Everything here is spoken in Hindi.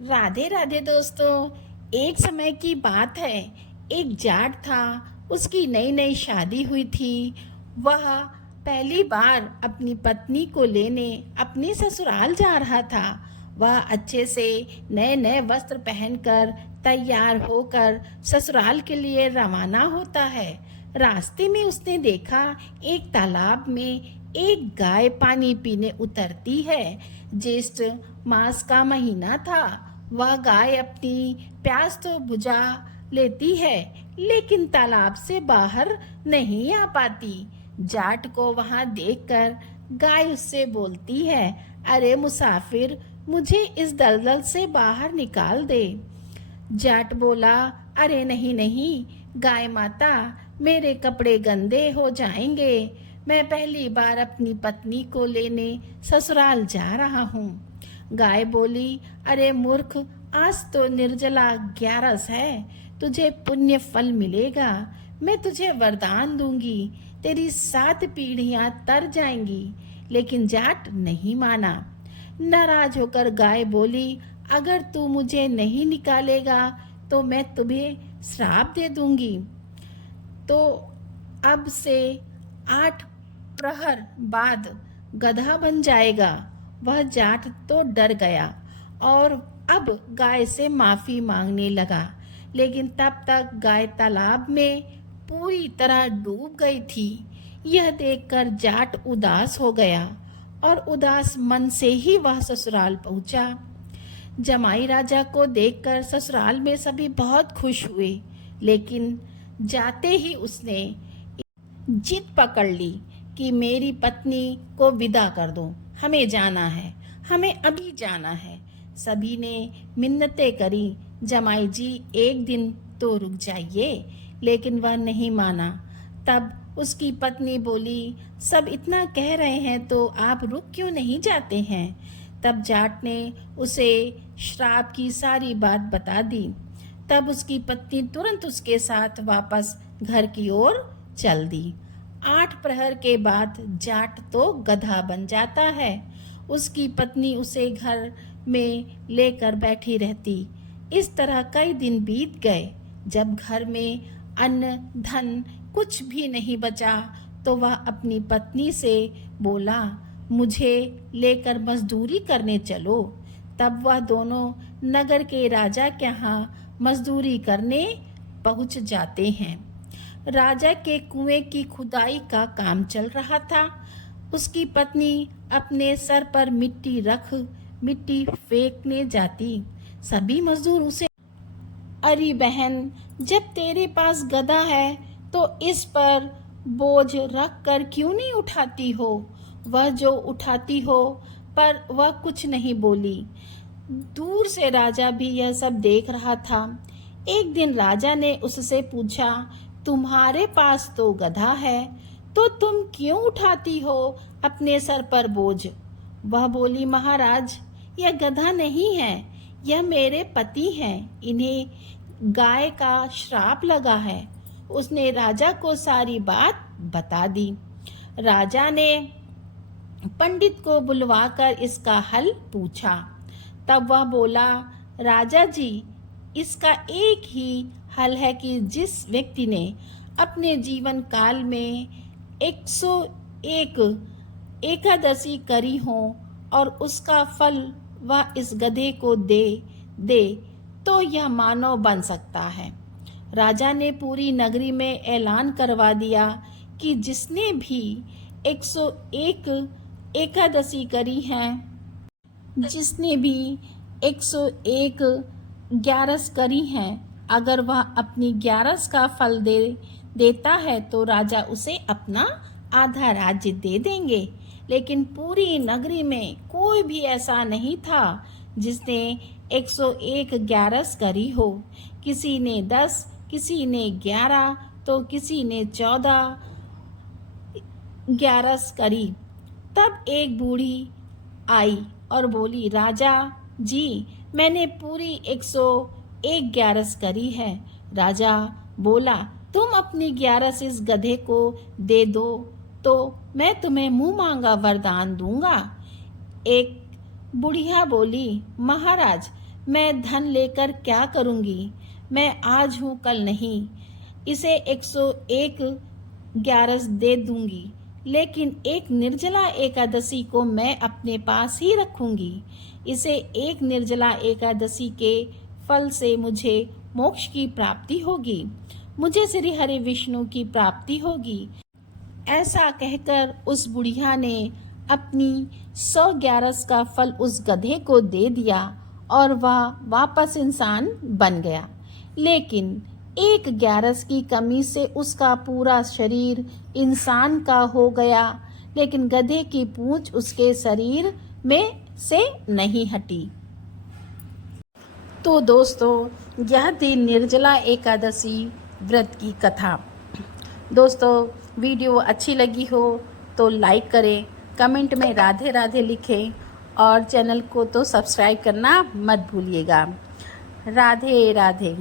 राधे राधे दोस्तों। एक समय की बात है। एक जाट था। उसकी नई नई शादी हुई थी। वह पहली बार अपनी पत्नी को लेने अपने ससुराल जा रहा था। वह अच्छे से नए नए वस्त्र पहनकर तैयार होकर ससुराल के लिए रवाना होता है। रास्ते में उसने देखा एक तालाब में एक गाय पानी पीने उतरती है। ज्येष्ठ मास का महीना था। वह गाय अपनी प्यास तो बुझा लेती है, लेकिन तालाब से बाहर नहीं आ पाती। जाट को वहां देखकर गाय उससे बोलती है, अरे मुसाफिर, मुझे इस दलदल से बाहर निकाल दे। जाट बोला, अरे नहीं नहीं गाय माता, मेरे कपड़े गंदे हो जाएंगे। मैं पहली बार अपनी पत्नी को लेने ससुराल जा रहा हूँ। गाय बोली, अरे मूर्ख, आज तो निर्जला 11 है, तुझे पुण्य फल मिलेगा। मैं तुझे वरदान दूंगी, तेरी 7 पीढ़ियां तर जाएंगी। लेकिन जाट नहीं माना। नाराज होकर गाय बोली, अगर तू मुझे नहीं निकालेगा तो मैं तुम्हें श्राप दे दूंगी। तो अब से 8 प्रहर बाद गधा बन जाएगा। वह जाट तो डर गया और अब गाय से माफी मांगने लगा। लेकिन तब तक गाय तालाब में पूरी तरह डूब गई थी। यह देखकर जाट उदास हो गया और उदास मन से ही वह ससुराल पहुंचा। जमाई राजा को देखकर ससुराल में सभी बहुत खुश हुए, लेकिन जाते ही उसने जिद पकड़ ली कि मेरी पत्नी को विदा कर दो, हमें जाना है, हमें अभी जाना है। सभी ने मिन्नतें करी, जमाई जी एक दिन तो रुक जाइए, लेकिन वह नहीं माना। तब उसकी पत्नी बोली, सब इतना कह रहे हैं तो आप रुक क्यों नहीं जाते हैं। तब जाट ने उसे श्राप की सारी बात बता दी। तब उसकी पत्नी तुरंत उसके साथ वापस घर की ओर चल दी। 8 प्रहर के बाद जाट तो गधा बन जाता है। उसकी पत्नी उसे घर में लेकर बैठी रहती। इस तरह कई दिन बीत गए। जब घर में अन्न धन कुछ भी नहीं बचा तो वह अपनी पत्नी से बोला, मुझे लेकर मजदूरी करने चलो। तब वह दोनों नगर के राजा के यहाँ मजदूरी करने पहुंच जाते हैं। राजा के कुएं की खुदाई का काम चल रहा था। उसकी पत्नी अपने सर पर मिट्टी रख मिट्टी फेंकने जाती। सभी मजदूर उसे, अरे बहन, जब तेरे पास गधा है तो इस पर बोझ रख कर क्यों नहीं उठाती हो। वह जो उठाती हो, पर वह कुछ नहीं बोली। दूर से राजा भी यह सब देख रहा था। एक दिन राजा ने उससे पूछा, तुम्हारे पास तो गधा है, तो तुम क्यों उठाती हो अपने सर पर बोझ। वह बोली, महाराज, यह गधा नहीं है, यह मेरे पति हैं, इन्हें गाय का श्राप लगा है। उसने राजा को सारी बात बता दी। राजा ने पंडित को बुलवाकर इसका हल पूछा। तब वह बोला, राजा जी, इसका एक ही हल है कि जिस व्यक्ति ने अपने जीवन काल में 101 एकादशी करी हो और उसका फल वह इस गधे को दे दे तो यह मानव बन सकता है। राजा ने पूरी नगरी में ऐलान करवा दिया कि जिसने भी 101 एकादशी करी है, जिसने भी 101 ग्यारस करी है, अगर वह अपनी ग्यारस का फल देता है तो राजा उसे अपना आधा राज्य दे देंगे। लेकिन पूरी नगरी में कोई भी ऐसा नहीं था जिसने 101 ग्यारस करी हो। किसी ने 10, किसी ने 11, तो किसी ने 14 ग्यारस करी। तब एक बूढ़ी आई और बोली, राजा जी, मैंने पूरी 101 ग्यारस करी है। राजा बोला, तुम अपनी 11 इस गधे को दे दो तो मैं तुम्हें मुंह मांगा वरदान दूंगा। एक बुढ़िया बोली, महाराज, मैं धन लेकर क्या करूँगी? मैं आज हूँ कल नहीं। इसे 101 ग्यारस दे दूंगी, लेकिन एक निर्जला एकादशी को मैं अपने पास ही रखूंगी। इसे एक निर्जला एकादशी के फल से मुझे मोक्ष की प्राप्ति होगी, मुझे श्री हरि विष्णु की प्राप्ति होगी। ऐसा कहकर उस बुढ़िया ने अपनी 100 ग्यारस का फल उस गधे को दे दिया और वह वापस इंसान बन गया। लेकिन एक ग्यारस की कमी से उसका पूरा शरीर इंसान का हो गया, लेकिन गधे की पूंछ उसके शरीर में से नहीं हटी। तो दोस्तों, यह थी निर्जला एकादशी व्रत की कथा। दोस्तों, वीडियो अच्छी लगी हो तो लाइक करें, कमेंट में राधे राधे लिखें और चैनल को तो सब्सक्राइब करना मत भूलिएगा। राधे राधे।